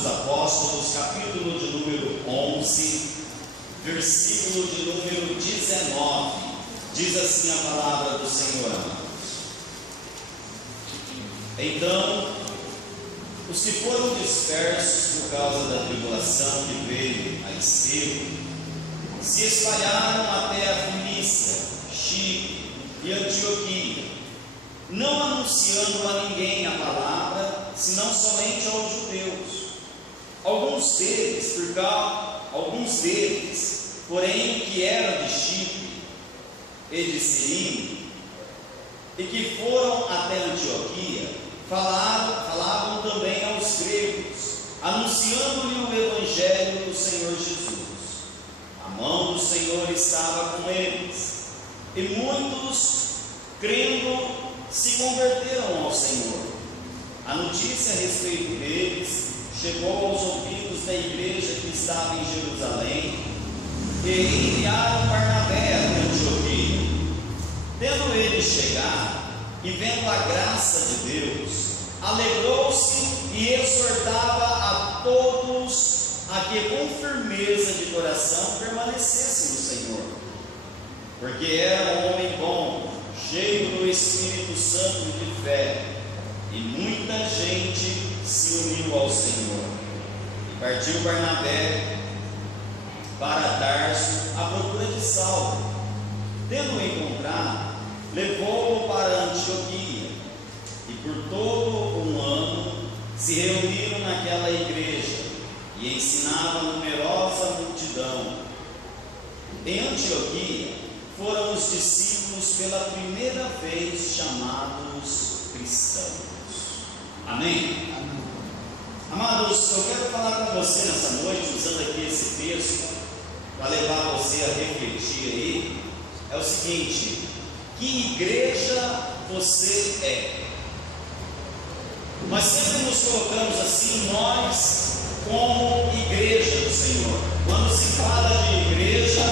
dos Apóstolos, capítulo de número 11, versículo de número 19, diz assim a palavra do Senhor, amados. Então, os que foram dispersos por causa da tribulação que veio a Estevão, se espalharam até a Fenícia, Chipre e Antioquia, não anunciando a ninguém a palavra, senão somente aos judeus. Alguns deles, porém, que eram de Chipre e de Cirília, e que foram até Antioquia, falavam também aos gregos, anunciando-lhe o Evangelho do Senhor Jesus. A mão do Senhor estava com eles, e muitos, crendo, se converteram ao Senhor. A notícia a respeito deles chegou aos ouvidos da igreja que estava em Jerusalém, e enviaram Barnabé a Antioquia. Tendo ele chegado e vendo a graça de Deus, alegrou-se e exortava a todos a que com firmeza de coração permanecessem no Senhor, porque era um homem bom, cheio do Espírito Santo e de fé, e muita gente se uniu ao Senhor. E partiu Barnabé para Tarso à procura de Saulo. Tendo-o encontrado, levou-o para Antioquia, e por todo um ano se reuniram naquela igreja, e ensinava numerosa multidão. Em Antioquia foram os discípulos pela primeira vez chamados cristãos. Amém? Amados, eu quero falar com você nessa noite, usando aqui esse texto, para levar você a refletir aí. É o seguinte: que igreja você é? Nós sempre nos colocamos assim, nós como igreja do Senhor. Quando se fala de igreja,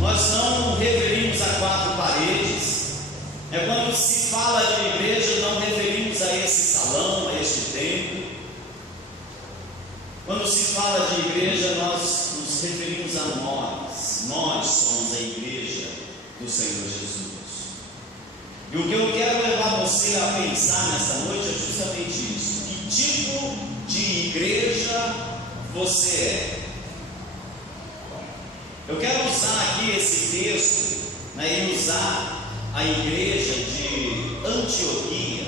nós não referimos a quatro paredes. Quando se fala de igreja, não referimos a esse salão, a este templo. Quando se fala de igreja, nós nos referimos a nós. Nós somos a igreja do Senhor Jesus. E o que eu quero levar você a pensar nesta noite é justamente isso: que tipo de igreja você é? Eu quero usar aqui esse texto, e usar a igreja de Antioquia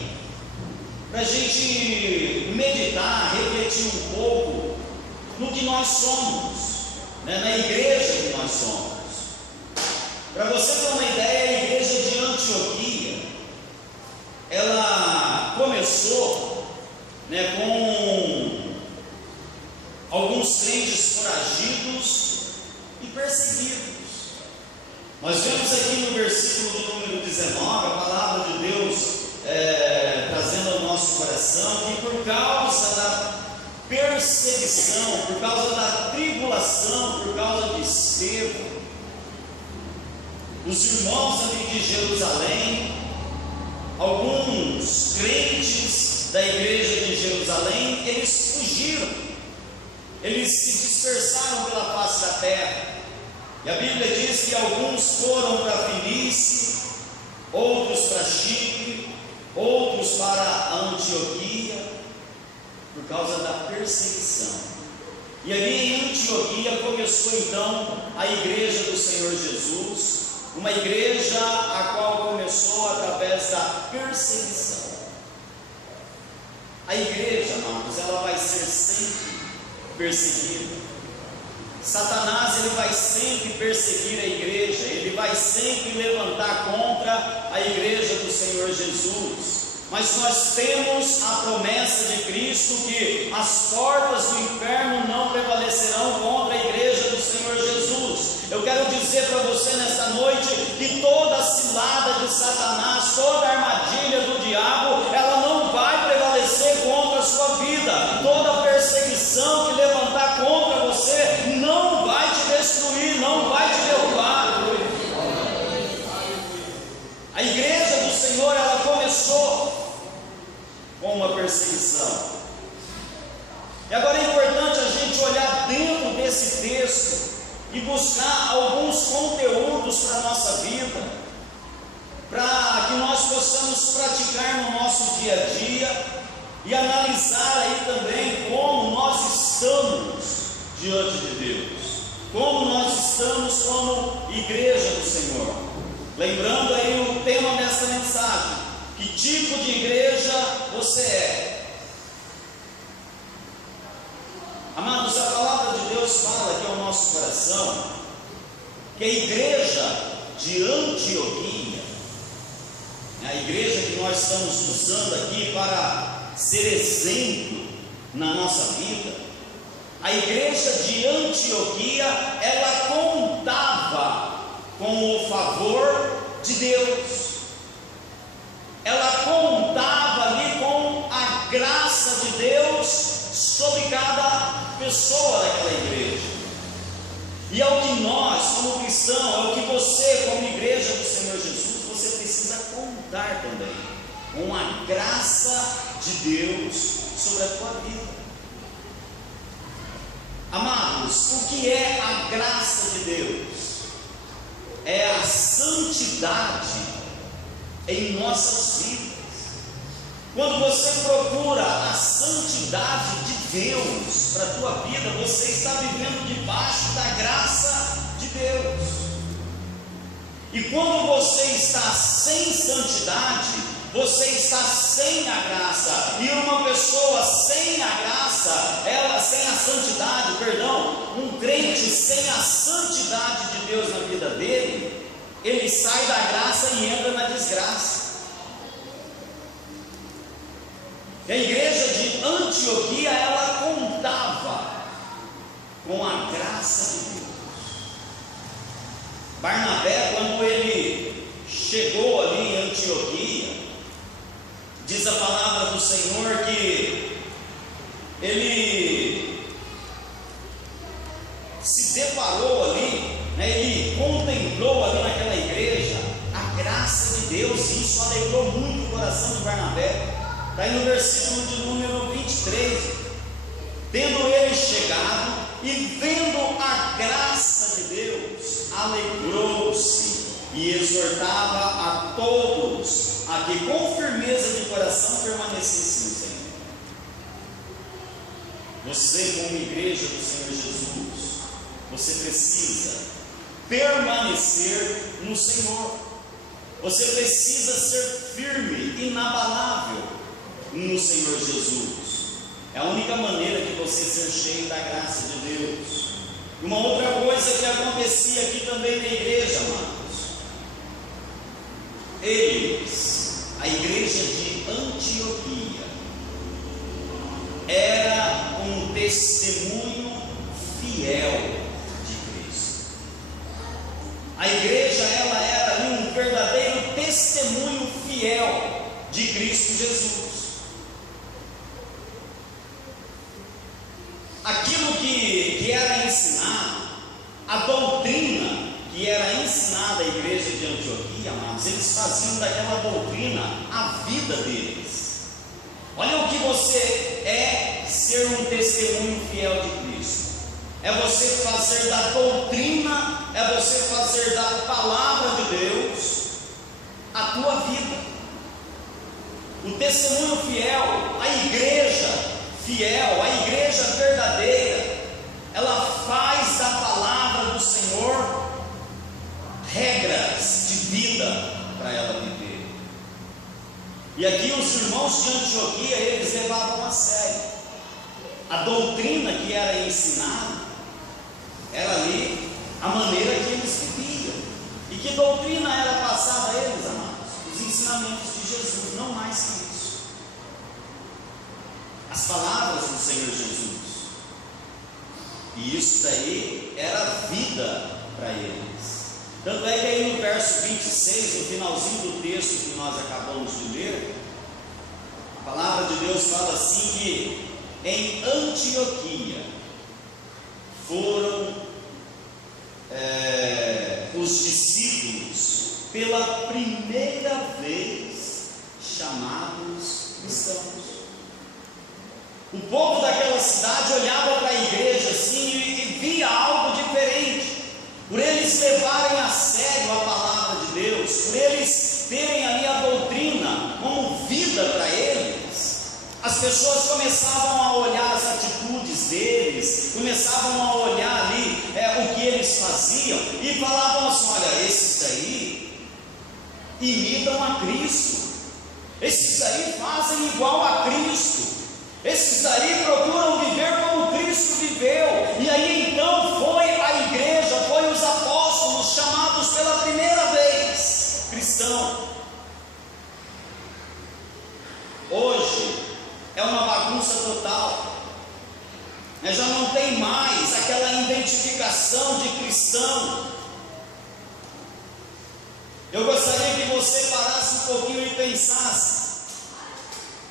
para a gente meditar, refletir um pouco no que nós somos, na igreja que nós somos. Para você ter uma ideia, a igreja de Antioquia, ela começou com alguns crentes foragidos e perseguidos. Nós vemos aqui no versículo de número 19, a palavra de Deus trazendo ao nosso coração que por causa da perseguição, por causa da tribulação, por causa de Estevão, os irmãos ali de Jerusalém, alguns crentes da igreja de Jerusalém, eles fugiram, eles se dispersaram pela face da terra. E a Bíblia diz que alguns foram para Fenícia, outros para Chipre, outros para Antioquia, por causa da perseguição. E ali em Antioquia começou então a igreja do Senhor Jesus, uma igreja a qual começou através da perseguição. A igreja, amados, ela vai ser sempre perseguida. Satanás, ele vai sempre perseguir a igreja, ele vai sempre levantar contra a igreja do Senhor Jesus. Mas nós temos a promessa de Cristo que as portas do inferno não prevalecerão contra a igreja do Senhor Jesus. Eu quero dizer para você nesta noite que toda cilada de Satanás, toda armadilha do diabo, ela não vai prevalecer contra a sua vida. Toda perseguição que levantar contra você não vai te destruir, não vai te derrubar. A igreja do Senhor, ela começou com uma perseguição. E agora é importante desse texto e buscar alguns conteúdos para a nossa vida, para que nós possamos praticar no nosso dia a dia e analisar aí também como nós estamos diante de Deus, como nós estamos como igreja do Senhor. Lembrando aí o tema desta mensagem: que tipo de igreja você é? Amados, a palavra de Deus fala aqui ao nosso coração que a igreja de Antioquia, a igreja que nós estamos usando aqui para ser exemplo na nossa vida, a igreja de Antioquia, ela contava com o favor de Deus, ela contava ali com a graça de Deus sobre cada pessoa daquela igreja. E é o que nós, como cristãos, é o que você, como igreja do Senhor Jesus, você precisa contar também com a graça de Deus sobre a tua vida. Amados, o que é a graça de Deus? É a santidade em nossas vidas. Quando você procura a santidade de Deus para a tua vida, você está vivendo debaixo da graça de Deus. E quando você está sem santidade, você está sem a graça. E uma pessoa sem a graça, ela sem a santidade, um crente sem a santidade de Deus na vida dele, ele sai da graça e entra na desgraça. A igreja de Antioquia, ela contava com a graça de Deus. Barnabé, quando ele chegou ali em Antioquia, diz a palavra do Senhor que ele se deparou ali, ele contemplou ali naquela igreja a graça de Deus, e isso alegrou muito o coração de Barnabé. Está aí no versículo de número 23: tendo ele chegado e vendo a graça de Deus, alegrou-se e exortava a todos a que com firmeza de coração permanecessem no Senhor. Você, como igreja do Senhor Jesus, você precisa permanecer no Senhor. Você precisa ser firme, inabalável no Senhor Jesus. É a única maneira de você ser cheio da graça de Deus. Uma outra coisa que acontecia aqui também na igreja, amados, a igreja de Antioquia, era um testemunho fiel de Cristo. A igreja, ela era ali um verdadeiro testemunho fiel de Cristo Jesus. Aquilo que era ensinado, a doutrina que era ensinada à igreja de Antioquia, amados, eles faziam daquela doutrina a vida deles. Olha o que você é ser um testemunho fiel de Cristo. É você fazer da doutrina, é você fazer da palavra de Deus a tua vida. O testemunho fiel, a igreja fiel, a igreja verdadeira, ela faz da palavra do Senhor regras de vida para ela viver. E aqui os irmãos de Antioquia, eles levavam a sério a doutrina que era ensinada, era ali a maneira que eles viviam. E que doutrina era passada a eles, amados? Os ensinamentos de Jesus, não mais que isso. As palavras do Senhor Jesus. E isso daí era vida para eles. Tanto é que aí no verso 26, no finalzinho do texto que nós acabamos de ler, a palavra de Deus fala assim que em Antioquia foram os discípulos pela primeira vez chamados cristãos. O povo daquela cidade olhava para a igreja assim e via começavam a olhar as atitudes deles, começavam a olhar ali o que eles faziam, e falavam assim: olha, esses daí imitam a Cristo, esses daí fazem igual a Cristo, esses daí procuram viver como Cristo viveu. E aí então foi a igreja, foi os apóstolos chamados pela primeira vez cristão. Hoje é uma bagunça total, já não tem mais aquela identificação de cristão. Eu gostaria que você parasse um pouquinho e pensasse: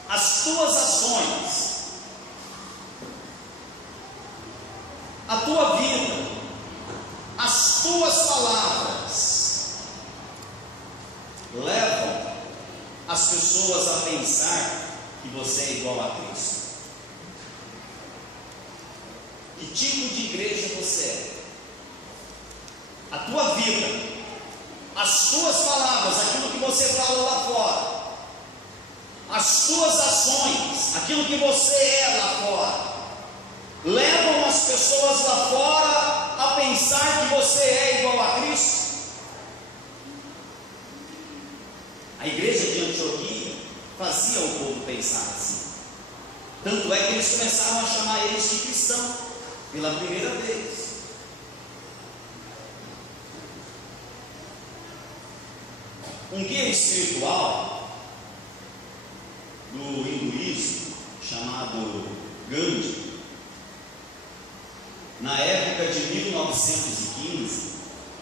as tuas ações, a tua vida, as tuas palavras levam as pessoas a pensar que você é igual a Cristo. Que tipo de igreja você é? A tua vida, as tuas palavras, aquilo que você fala lá fora, as tuas ações, aquilo que você é lá fora, levam as pessoas lá fora a pensar que você é igual a Cristo? A igreja de Antioquia fazia o povo pensar assim. Tanto é que eles começaram a chamar eles de cristão pela primeira vez. Um guia espiritual do hinduísmo chamado Gandhi, na época de 1915,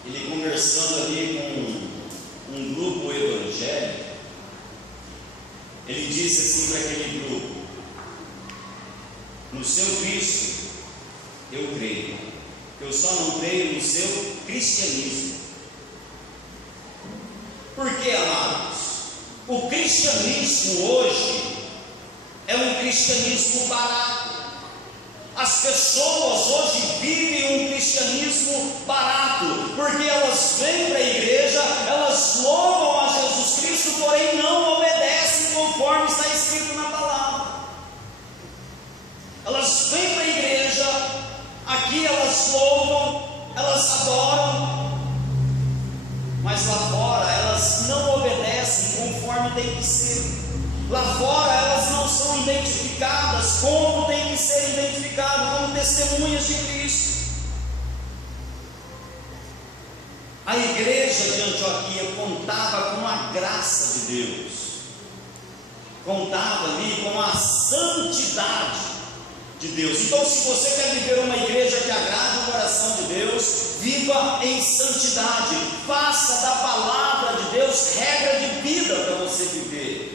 ele conversando ali com um grupo evangélico, ele disse assim para aquele grupo: no seu Cristo eu creio, eu só não creio no seu cristianismo. Por que, amados? O cristianismo hoje é um cristianismo barato. As pessoas hoje vivem um cristianismo barato, porque elas vêm para a igreja, elas louvam a Jesus Cristo, porém não obedecem conforme está escrito na palavra. Elas vêm para a igreja, aqui elas louvam, elas adoram, mas lá fora elas não obedecem conforme tem que ser. Lá fora elas não são identificadas como tem que ser identificado, como testemunhas de Cristo. A igreja de Antioquia contava com a graça de Deus, contava ali com a santidade de Deus. Então, se você quer viver uma igreja que agrade o coração de Deus, viva em santidade, faça da palavra de Deus regra de vida para você viver.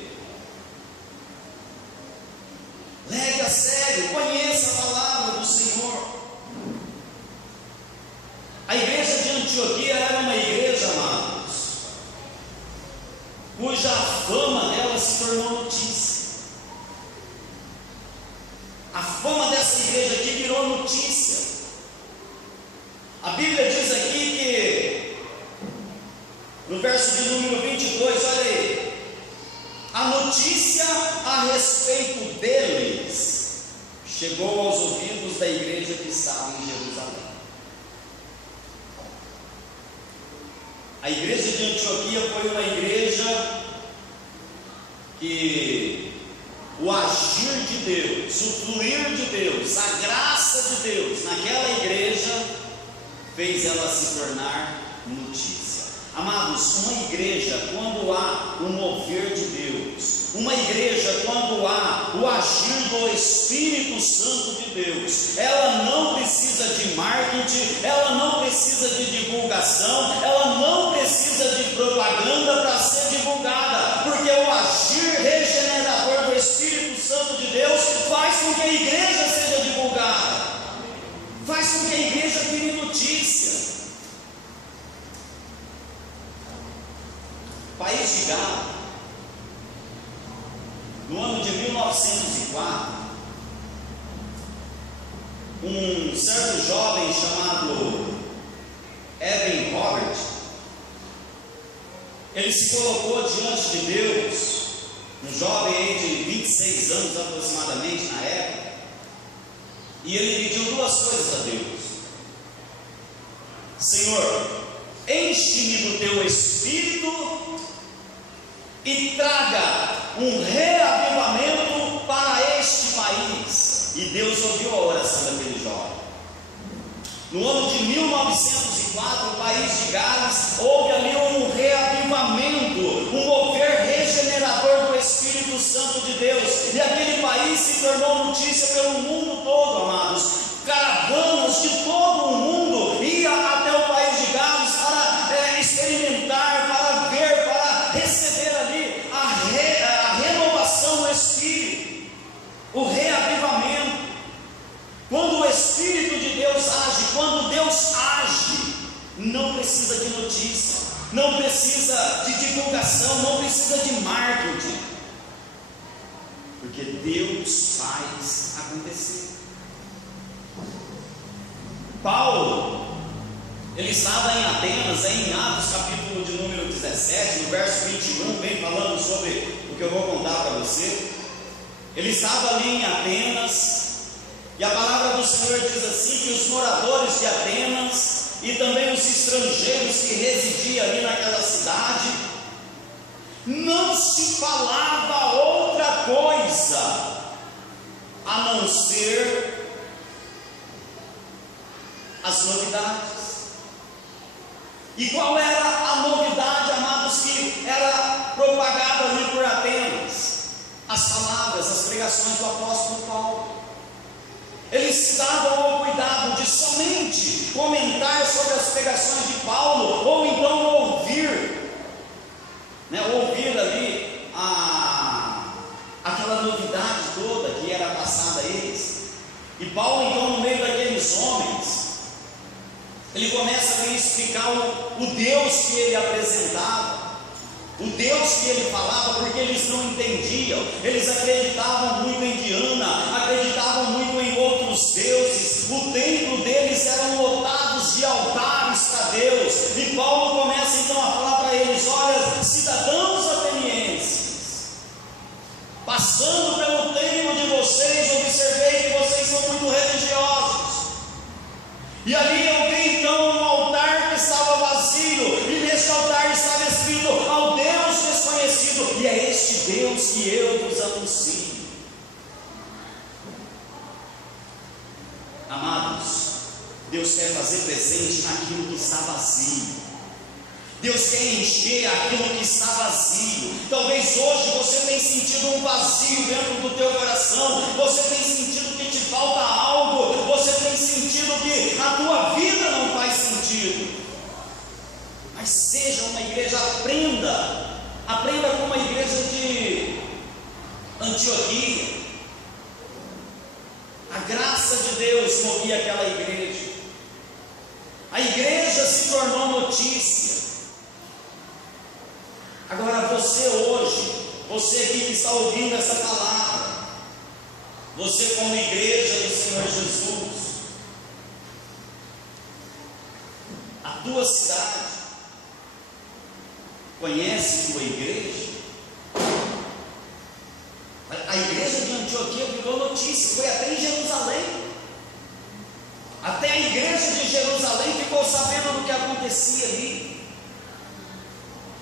Leve a sério, conheça a palavra do Senhor. A igreja de Antioquia era uma igreja, amados, cuja fama dela se tornou notícia. A fama dessa igreja aqui virou notícia. A Bíblia diz aqui que, no verso de número 22, olha aí, a notícia a respeito deles chegou aos ouvidos da igreja que estava em Jerusalém. A igreja de Antioquia foi uma igreja que o agir de Deus, o fluir de Deus, a graça de Deus naquela igreja fez ela se tornar notícia. Amados, uma igreja, quando há o mover de Deus, uma igreja, quando há o agir do Espírito Santo de Deus, ela não precisa de marketing, ela não precisa de divulgação, ela não precisa de propaganda para ser divulgada, porque o agir regenerador do Espírito Santo de Deus faz com que a igreja seja divulgada, faz com que a igreja tenha notícia. País de Gales, no ano de 1904, um certo jovem chamado Evan Robert, ele se colocou diante de Deus, um jovem de 26 anos aproximadamente na época, E ele pediu duas coisas a Deus: Senhor, enche-me do teu Espírito e traga um reavivamento para este país. E Deus ouviu a oração daquele jovem. No ano de 1904, o país de Gales, houve ali um reavivamento, um mover regenerador do Espírito Santo de Deus, e aquele país se tornou notícia pelo mundo todo, amados. Caravanas de todo o mundo iam até o país de Gales para experimentar, para ver, para receber ali a renovação do Espírito, o reavivamento. Quando o Espírito de Deus age, quando Deus age, não precisa de notícia, não precisa de divulgação, não precisa de marketing, porque Deus faz acontecer. Paulo, ele estava em Atenas, em Atos capítulo de número 17, no verso 21, vem falando sobre o que eu vou contar para você. Ele estava ali em Atenas, e a palavra do Senhor diz assim, que os moradores de Atenas e também os estrangeiros que residiam ali naquela cidade, não se falava outra coisa a não ser as novidades. E qual era a novidade, amados, que era propagada ali por Atenas? As palavras, as pregações do apóstolo Paulo. Eles se davam ao cuidado de somente comentar sobre as pregações de Paulo, ou então ouvir ali aquela novidade toda que era passada a eles. E Paulo, então, no meio daqueles homens, ele começa a explicar o Deus que ele apresentava, o Deus que ele falava, porque eles não entendiam. Eles acreditavam muito em Diana, acreditavam muito em outros deuses. O templo deles eram lotados de altares para Deus. E Paulo começa então a falar para eles: olha, cidadãos atenienses, passando pelo templo de vocês, observei que vocês são muito religiosos. E ali eu vi então um altar que estava vazio, e neste altar estava escrito: ao Deus desconhecido, e é este Deus que eu vos anuncio. Amados, Deus quer fazer presente naquilo que está vazio. Deus quer encher aquilo que está vazio. Talvez hoje você tenha sentido um vazio dentro do teu coração, você tem sentido que te falta algo, você tem sentido que a tua vida não faz sentido. Mas seja uma igreja, aprenda como a igreja de Antioquia. A graça de Deus movia aquela igreja. A igreja se tornou notícia. Agora você hoje, você aqui que está ouvindo essa palavra, você como igreja do Senhor Jesus, a tua cidade conhece tua igreja? A igreja de Antioquia virou notícia, foi até em Jerusalém. Até a igreja de Jerusalém ficou sabendo do que acontecia ali.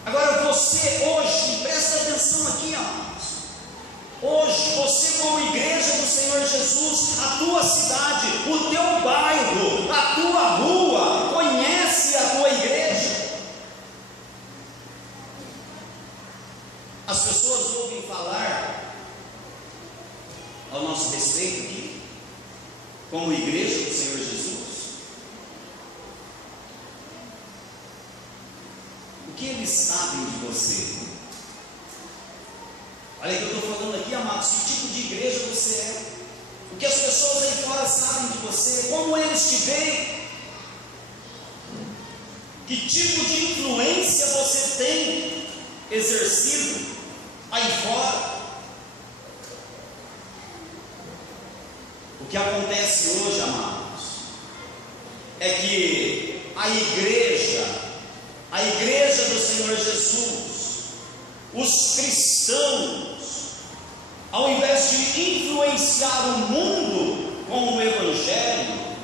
Agora você hoje, presta atenção aqui, amados. Hoje, você como igreja do Senhor Jesus, a tua cidade, o teu bairro, a tua rua, conhece a tua igreja? As pessoas ouvem falar ao nosso respeito aqui, como igreja do Senhor Jesus. O que eles sabem de você? Olha que eu estou falando aqui, amados, que tipo de igreja você é? O que as pessoas aí fora sabem de você? Como eles te veem? Que tipo de influência você tem exercido aí fora? O que acontece hoje, amados, é que a igreja do Senhor Jesus, os cristãos, ao invés de influenciar o mundo, com o Evangelho,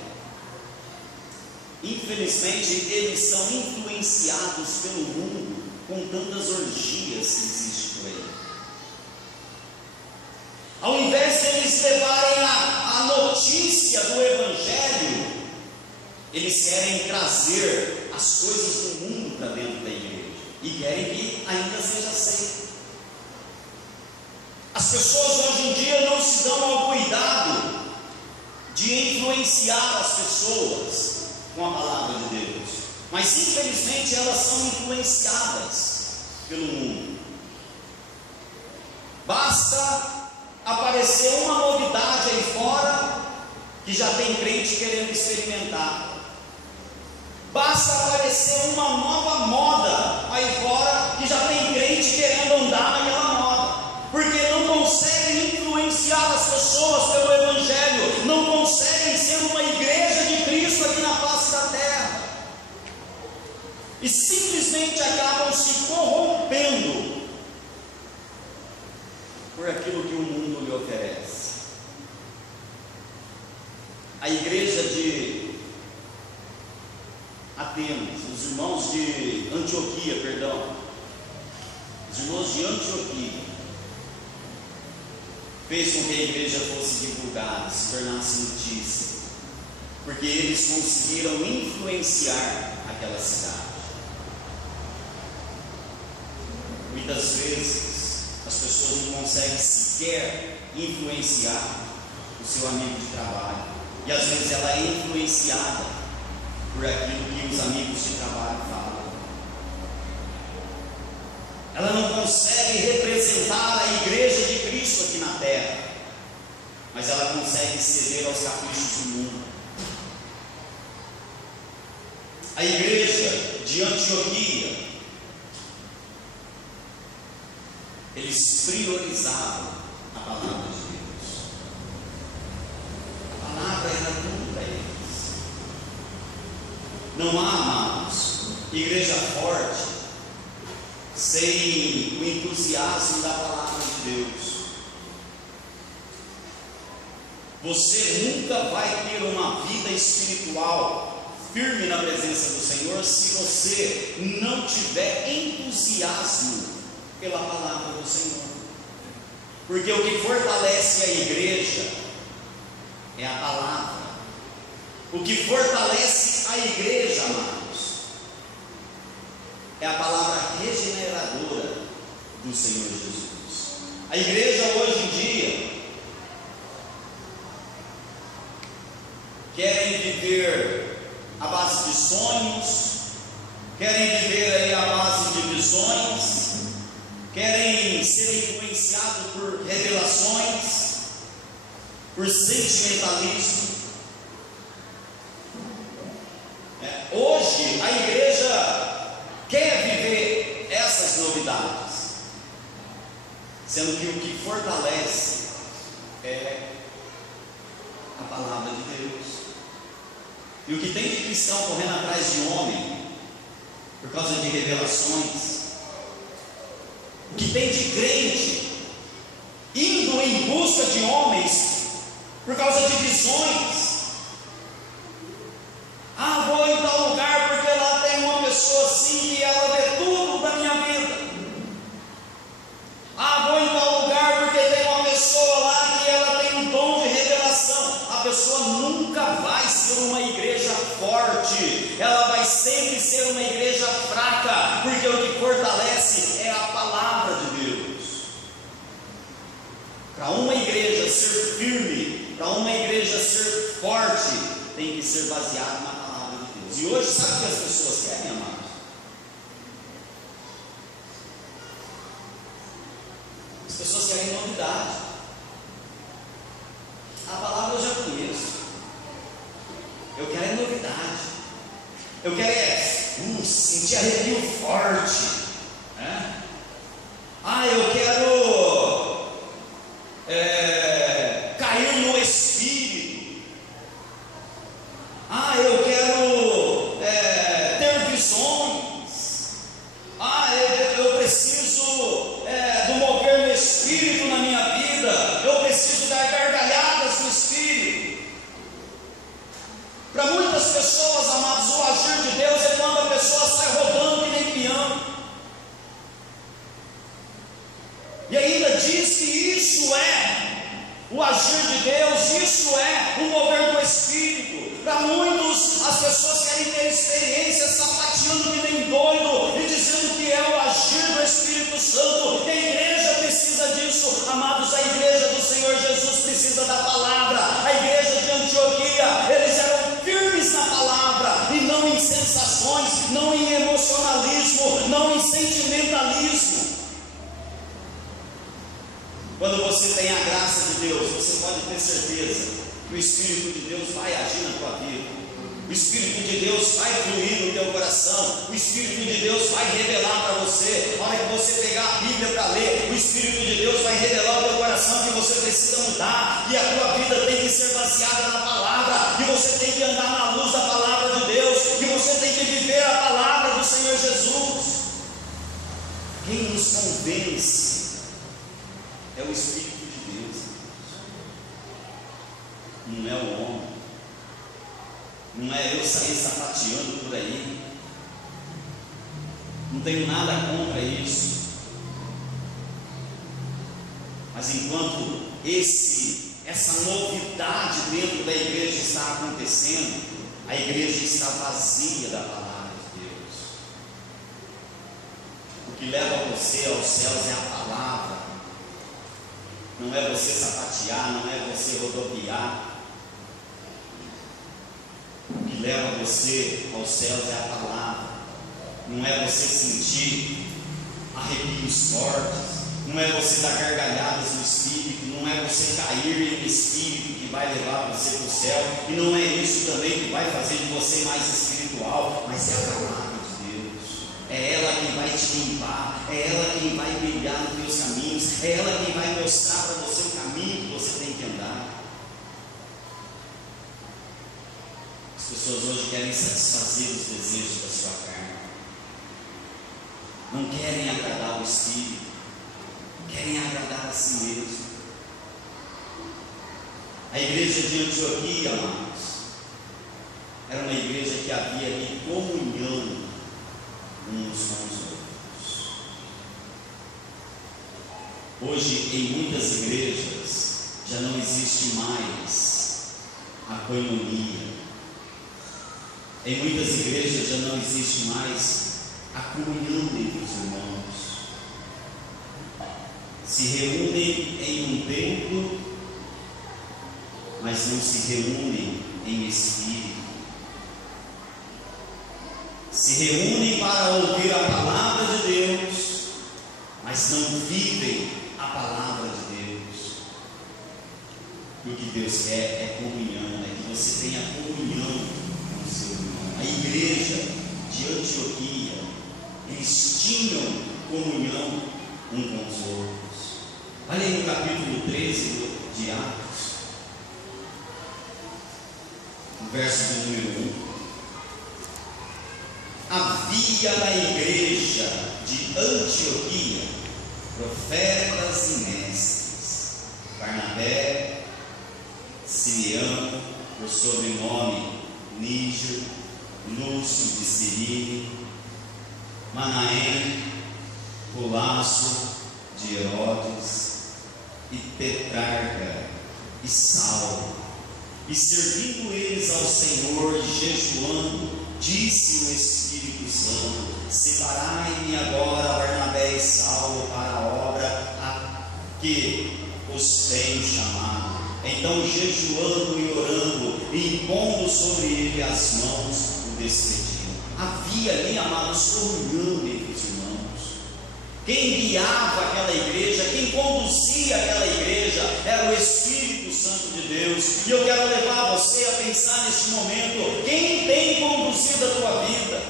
infelizmente, eles são influenciados pelo mundo com tantas orgias que existem por aí. Ao invés de eles levarem a notícia do Evangelho, eles querem trazer as coisas do mundo para dentro da igreja e querem que ainda seja aceito. As pessoas hoje em dia não se dão ao cuidado de influenciar as pessoas com a palavra de Deus, mas infelizmente elas são influenciadas pelo mundo. Basta aparecer uma novidade aí fora que já tem crente querendo experimentar. Basta aparecer uma nova moda aí fora que já tem crente querendo andar naquela moda, porque não conseguem influenciar as pessoas pelo Evangelho, não conseguem ser uma igreja de Cristo aqui na face da terra, e simplesmente acabam se corrompendo por aquilo que o mundo lhe oferece. A igreja de Atenas, os irmãos de Antioquia, os irmãos de Antioquia, fez com que a igreja fosse divulgada, se tornasse notícia, porque eles conseguiram influenciar aquela cidade. Muitas vezes as pessoas não conseguem sequer influenciar o seu amigo de trabalho, e às vezes ela é influenciada por aquilo que os amigos de trabalho falam. Ela não consegue representar a igreja de Cristo aqui na terra, mas ela consegue ceder aos caprichos do mundo. A igreja de Antioquia, eles priorizavam a palavra de Deus. A palavra era tudo para eles. Não há, amados, igreja forte sem o entusiasmo da palavra de Deus. Você nunca vai ter uma vida espiritual firme na presença do Senhor se você não tiver entusiasmo pela palavra do Senhor, porque o que fortalece a igreja é a palavra. O que fortalece a igreja, amados, é a palavra regeneradora do Senhor Jesus. A igreja hoje em dia querem viver à base de sonhos, querem viver aí à base de visões, querem ser influenciados por revelações, por sentimentalismo. Hoje a igreja quer viver essas novidades, sendo que o que fortalece é a palavra de Deus. E o que tem de cristão correndo atrás de homem por causa de revelações, o que tem de crente indo em busca de homens por causa de visões. Vou em tal lugar porque lá tem uma pessoa assim e ela vê tudo da minha vida. Vou em tal lugar porque tem uma pessoa lá que ela tem um dom de revelação. A pessoa nunca vai ser uma igreja forte, ela vai sempre ser uma igreja fraca, porque o que fortalece é a palavra de Deus. Para uma igreja ser firme, para uma igreja ser forte, tem que ser baseado na palavra de Deus. E hoje, sabe o que as pessoas querem, amados? As pessoas querem novidade. A palavra eu já conheço. Eu quero é novidade. Eu quero sentir arrepio forte, né? Eu quero cair no espírito. Eu quero ter visões. Eu preciso do mover no espírito na minha vida. Eu preciso dar gargalhadas no espírito. que isso é o agir de Deus, isso é o mover do Espírito. Para muitos, as pessoas querem ter experiências sapateando que nem doido e dizendo que é o agir do Espírito Santo, que a igreja precisa disso. Amados, a igreja do Senhor Jesus precisa da palavra. A igreja de Antioquia, eles eram firmes na palavra e não em sensações, não em emocionalismo, não em sentimentalismo. Quando você tem a graça de Deus, você pode ter certeza que o Espírito de Deus vai agir na tua vida. O Espírito de Deus vai fluir no teu coração. O Espírito de Deus vai revelar para você. Na hora que você pegar a Bíblia para ler, o Espírito de Deus vai revelar ao teu coração que você precisa mudar, que a tua vida tem que ser baseada na palavra, que você tem que andar na luz da palavra de Deus, que você tem que viver a palavra do Senhor Jesus. Quem nos convence é o Espírito de Deus, não é o homem, não é eu sair sapateando por aí. Não tenho nada contra isso, mas enquanto essa novidade dentro da igreja está acontecendo, a igreja está vazia da palavra de Deus. O que leva você aos céus é a palavra. Não é você sapatear, não é você rodopiar. O que leva você aos céus é a palavra. Não é você sentir arrepios fortes, não é você dar gargalhadas no Espírito, não é você cair em Espírito que vai levar você para o céu, e não é isso também que vai fazer de você mais espiritual, mas é a palavra de Deus. É ela quem vai te limpar, é ela quem vai brilhar nos teus caminhos, é ela quem vai mostrar para você o caminho que você tem que andar. As pessoas hoje querem satisfazer os desejos da sua carne, não querem agradar o Espírito, querem agradar a si mesmo. A igreja de Antioquia, amados, era uma igreja que havia ali comunhão uns com os outros. Hoje, em muitas igrejas, já não existe mais a coinonia. Em muitas igrejas já não existe mais a comunhão entre os irmãos. Se reúnem em um templo, mas não se reúnem em espírito. Se reúnem para ouvir a palavra de Deus, mas não vivem a palavra de Deus. E o que Deus quer é comunhão, é que você tenha comunhão com o seu irmão. A igreja de Antioquia, eles tinham comunhão um com os outros. Olha aí no capítulo 13 de Atos, no verso do número 1. Havia na igreja de Antioquia profetas e mestres: Barnabé, Simeão, por sobrenome Níger, Lúcio de Cirene, Manaém, Colasso de Herodes, e Petrarca e Saulo. E servindo eles ao Senhor e jejuando, disse o Espírito Santo: separai-me agora Barnabé e Saulo para a obra a que os tenho chamado. Então, jejuando e orando e impondo sobre ele as mãos, o despediram. Havia ali, amados, comunhão entre os irmãos. Quem guiava aquela igreja, quem conduzia aquela igreja, era o Espírito Santo de Deus. E eu quero levar você a pensar neste momento: quem tem conduzido a tua vida?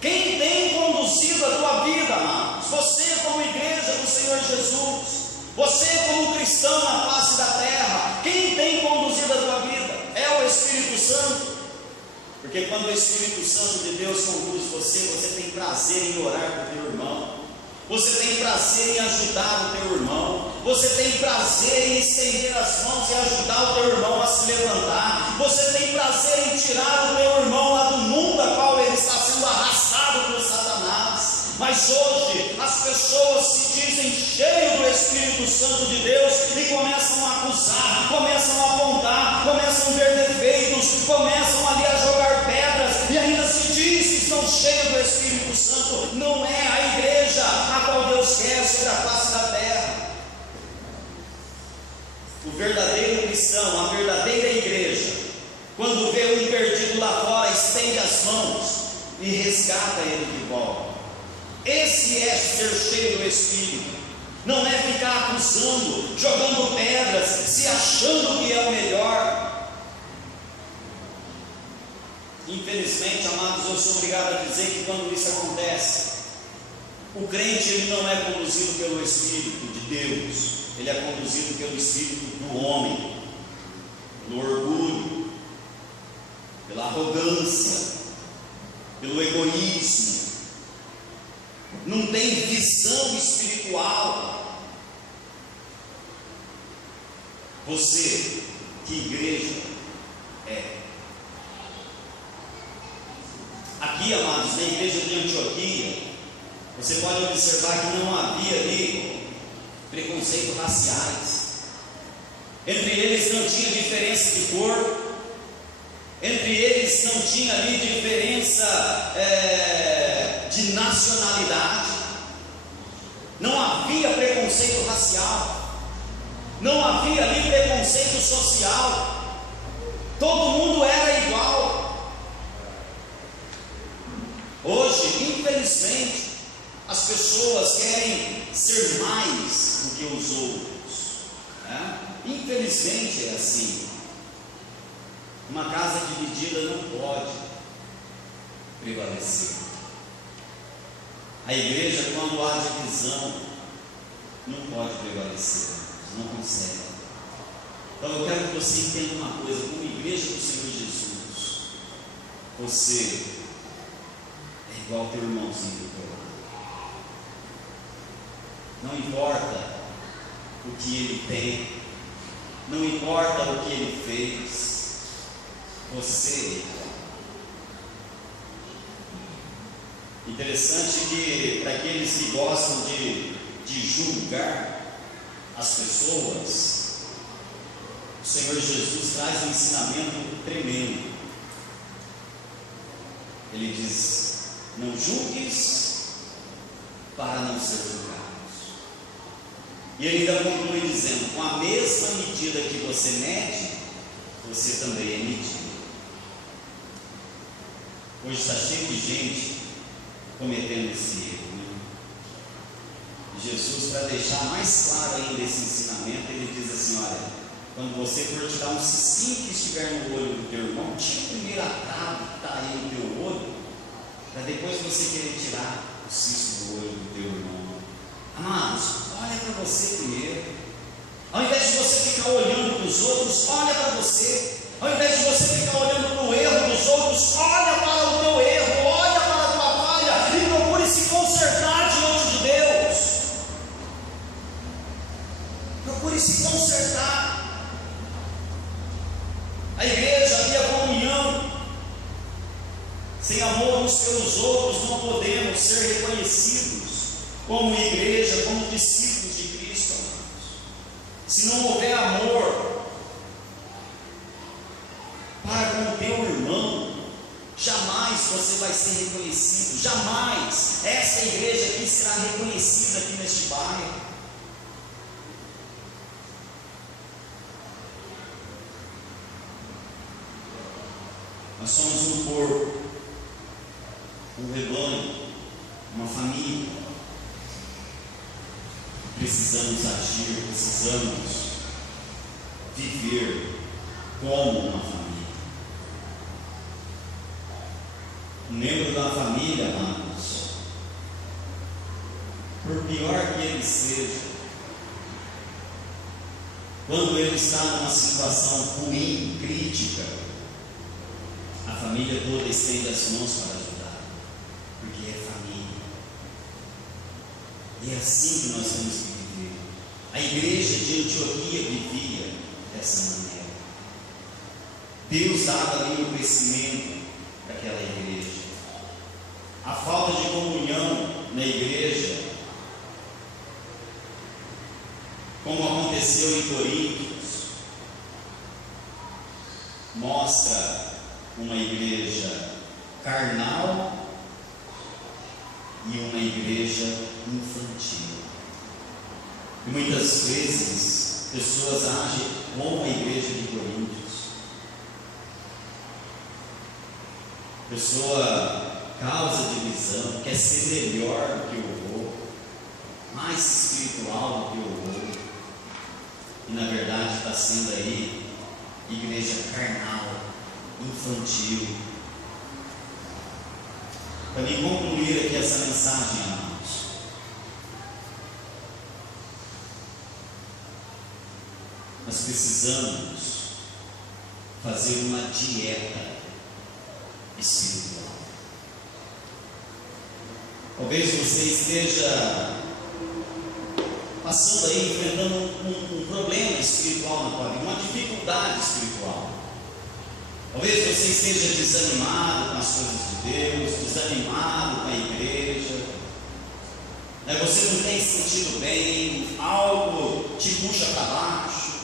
Quem tem conduzido a tua vida, amados? Você como igreja do Senhor Jesus, você como cristão na face da terra, quem tem conduzido a tua vida? É o Espírito Santo. Porque quando o Espírito Santo de Deus conduz você, você tem prazer em orar por teu irmão, você tem prazer em ajudar o teu irmão, você tem prazer em estender as mãos e ajudar o teu irmão a se levantar, você tem prazer em tirar o teu irmão lá do mundo a qual ele está sendo arrastado por Satanás. Mas hoje as Santo de Deus e começam a acusar, começam a apontar, começam a ver defeitos, começam ali a jogar pedras e ainda se diz que estão cheios do Espírito Santo. Não é a igreja a qual Deus quer sobre a face da terra. O verdadeiro cristão, a verdadeira igreja, quando vê o perdido lá fora, estende as mãos e resgata ele de volta. Esse é ser cheio do Espírito. Não é ficar acusando, jogando pedras, se achando que é o melhor. Infelizmente, amados, eu sou obrigado a dizer que quando isso acontece, o crente ele não é conduzido pelo Espírito de Deus, ele é conduzido pelo Espírito do homem, pelo orgulho, pela arrogância, pelo egoísmo. Não tem visão espiritual. Você, que igreja é? Aqui, amados, na igreja de Antioquia, você pode observar que não havia ali preconceitos raciais. Entre eles não tinha diferença de cor. Entre eles não tinha ali diferença de nacionalidade. Não havia preconceito racial. Não havia ali preconceito social. Todo mundo era igual. Hoje, infelizmente, as pessoas querem ser mais do que os outros, né? Infelizmente é assim. Uma casa dividida não pode prevalecer. A igreja, quando há divisão, não pode prevalecer, não consegue. Então eu quero que você entenda uma coisa: como igreja do Senhor Jesus, você é igual ao teu irmãozinho do teu lado. Não importa o que ele tem, não importa o que ele fez, você. Interessante que para aqueles que gostam de julgar as pessoas, o Senhor Jesus traz um ensinamento tremendo. Ele diz: não julgues para não ser julgados. E ele ainda conclui dizendo: com a mesma medida que você mede, você também é medido. Hoje está cheio de gente cometendo esse erro, né? Jesus, para deixar mais claro ainda esse ensinamento, ele diz assim: olha, quando você for tirar um cicinho que estiver no olho do teu irmão, tira primeiro a trave que está aí no teu olho, para depois você querer tirar o cisco do olho do teu irmão. Amados, olha para você primeiro. Ao invés de você ficar olhando para os outros, olha para você. Ao invés de você ficar olhando para o erro dos outros, olha para o teu erro, olha para a tua falha e procure se consertar diante de Deus. Procure se consertar. A igreja havia comunhão. Sem amor uns pelos outros, não podemos ser reconhecidos como igreja, como discípulos de Cristo, amados. Se não houver amor para com o teu irmão, jamais você vai ser reconhecido. Jamais essa igreja aqui será reconhecida aqui neste bairro. Nós somos um corpo, um rebanho, uma família. Precisamos agir, precisamos viver como uma família. Um membro da família, amados, por pior que ele seja, quando ele está numa situação ruim, crítica, a família toda estende as mãos para ajudar, porque é família. E é assim que nós temos que viver. A igreja de Antioquia vivia dessa maneira. Deus dava ali o crescimento daquela igreja. A falta de comunhão na igreja como aconteceu em Coríntios, mostra uma igreja carnal e uma igreja infantil. E muitas vezes pessoas agem como a igreja de Coríntios. A pessoa causa divisão, quer ser melhor do que o outro, mais espiritual do que o outro, e na verdade está sendo aí igreja carnal, infantil. Para mim concluir aqui essa mensagem, amados, nós precisamos fazer uma dieta espiritual. Talvez você esteja passando aí, enfrentando um problema espiritual na tua vida, uma dificuldade espiritual. Talvez você esteja desanimado com as coisas de Deus, desanimado com a igreja, você não tem sentido bem, algo te puxa para baixo.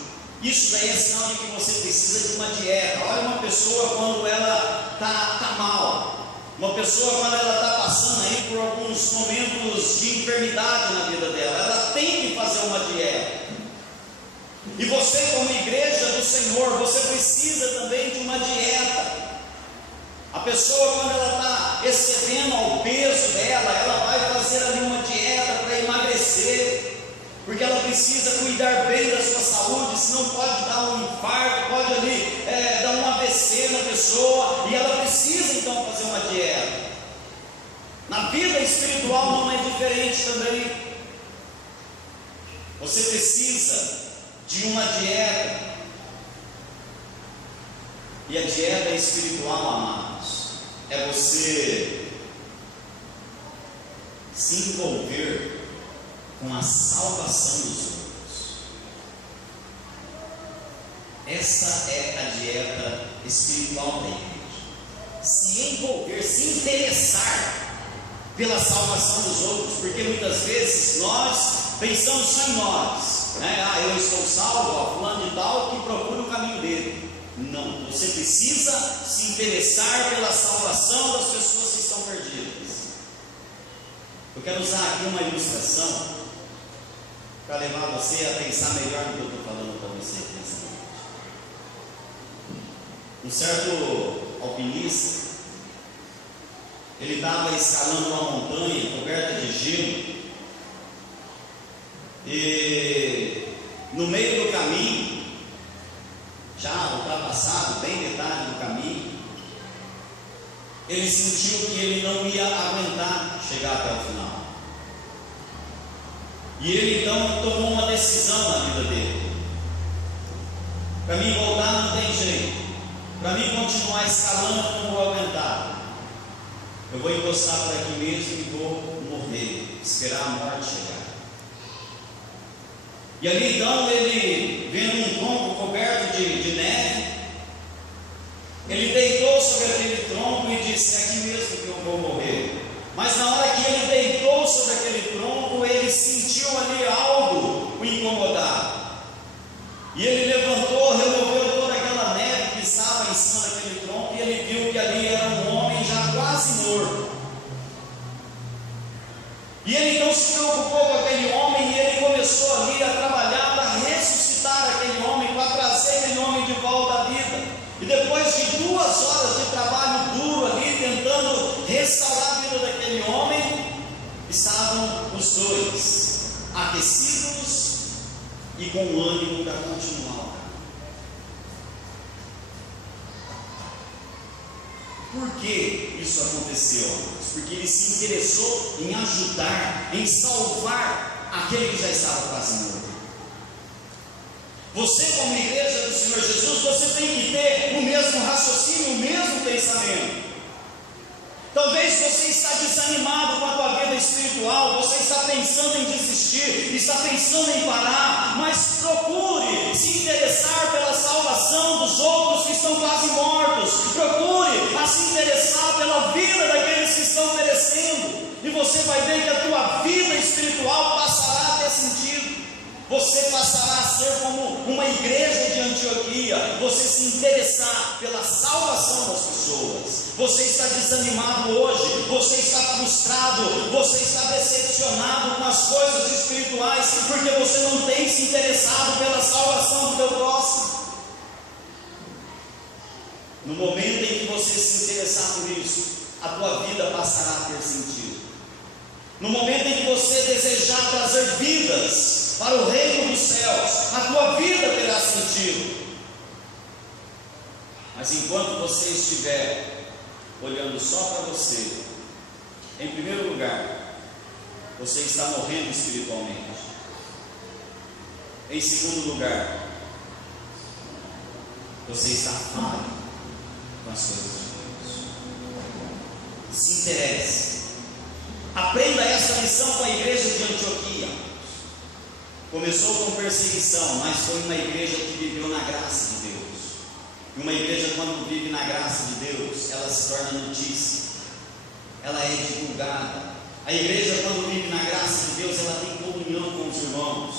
Isso daí é sinal de que você precisa de uma dieta. Olha uma pessoa quando ela está mal, uma pessoa quando ela está passando aí por alguns momentos de enfermidade na vida dela, ela tem que fazer uma dieta. E você, como igreja do Senhor, você precisa também de uma dieta. A pessoa, quando ela está excedendo ao peso dela, ela vai fazer ali uma dieta para emagrecer, porque ela precisa cuidar bem da sua saúde, senão pode dar um infarto, pode ali dar um AVC na pessoa, e ela precisa então fazer uma dieta. Na vida espiritual não é diferente também. Você precisa de uma dieta, e a dieta espiritual, amados, é você se envolver com a salvação dos outros. Essa é a dieta espiritual da igreja. Se envolver, se interessar pela salvação dos outros, porque muitas vezes nós pensamos só em nós, eu estou salvo, fulano de tal que procura o caminho dele. Não, você precisa se interessar pela salvação das pessoas que estão perdidas. Eu quero usar aqui uma ilustração para levar você a pensar melhor no que eu estou falando para você nessa noite. Um certo alpinista, ele estava escalando uma montanha coberta de gelo, e no meio do caminho, já ultrapassado bem metade do caminho, ele sentiu que ele não ia aguentar chegar até o final. E ele então tomou uma decisão na vida dele: para mim voltar não tem jeito, para mim continuar escalando eu não vou aguentar, eu vou encostar por aqui mesmo e vou morrer, esperar a morte chegar. E ali então ele, vendo um tronco coberto de neve, ele deitou sobre aquele tronco e disse: é aqui mesmo que eu vou morrer. Mas na hora que ele deitou sobre aquele tronco, ele sentiu ali algo o incomodar. E ele levantou, removeu toda aquela neve que estava em cima daquele tronco, e ele viu que ali era um homem já quase morto. E ele então se preocupou com aquele homem, e ele começou ali a trabalhar para ressuscitar aquele homem, para trazer aquele homem de volta à vida. E depois de 2 horas de trabalho duro ali, tentando restaurar a vida daquele homem, estavam os dois aquecidos e com ânimo para continuar. Por que isso aconteceu, amados? Porque ele se interessou em ajudar, em salvar aquele que já estava quase morto. Você, como igreja do Senhor Jesus, você tem que ter o mesmo raciocínio, o mesmo pensamento. Talvez você está desanimado com a tua vida espiritual, você está pensando em desistir, está pensando em parar, mas procure se interessar pela salvação dos outros que estão quase mortos. Procure a se interessar pela vida daqueles que estão perecendo, e você vai ver que a tua vida espiritual passará a ter sentido. Você passará a ser como uma igreja de Antioquia. Você se interessar pela salvação das pessoas. Você está desanimado hoje, você está frustrado, você está decepcionado com as coisas espirituais, porque você não tem se interessado pela salvação do teu próximo. No momento em que você se interessar por isso, a tua vida passará a ter sentido. No momento em que você desejar trazer vidas para o reino dos céus, a tua vida terá sentido. Mas enquanto você estiver olhando só para você, em primeiro lugar, você está morrendo espiritualmente. Em segundo lugar, você está falho com as coisas de Deus. Se interesse. Aprenda essa lição com a igreja de Antioquia. Começou com perseguição, mas foi uma igreja que viveu na graça de Deus. E uma igreja, quando vive na graça de Deus, ela se torna notícia, ela é divulgada. A igreja, quando vive na graça de Deus, ela tem comunhão com os irmãos.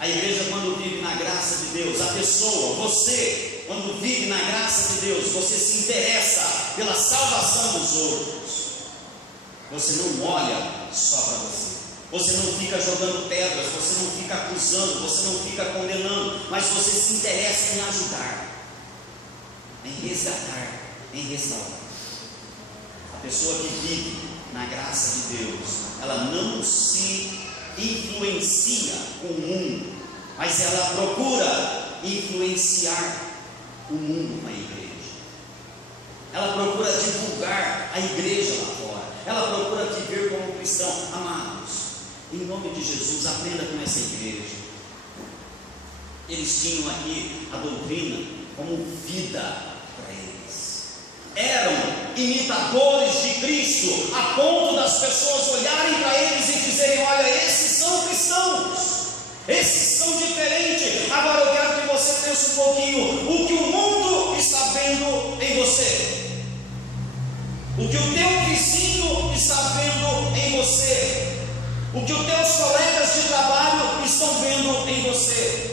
A igreja, quando vive na graça de Deus, a pessoa, você, quando vive na graça de Deus, você se interessa pela salvação dos outros. Você não olha só para você. Você não fica jogando pedras, você não fica acusando, você não fica condenando, mas você se interessa em ajudar, em resgatar, em restaurar. A pessoa que vive na graça de Deus, ela não se influencia com o mundo, mas ela procura influenciar o mundo com a igreja. Ela procura divulgar a igreja lá fora. Ela procura viver como cristão. Amados, em nome de Jesus, aprenda com essa igreja. Eles tinham aqui a doutrina como vida para eles. Eram imitadores de Cristo, a ponto das pessoas olharem para eles e dizerem: olha, esses são cristãos, esses são diferentes. Agora eu quero que você pense um pouquinho o que o mundo está vendo em você, o que o teu vizinho está vendo em você, o que os teus colegas de trabalho estão vendo em você.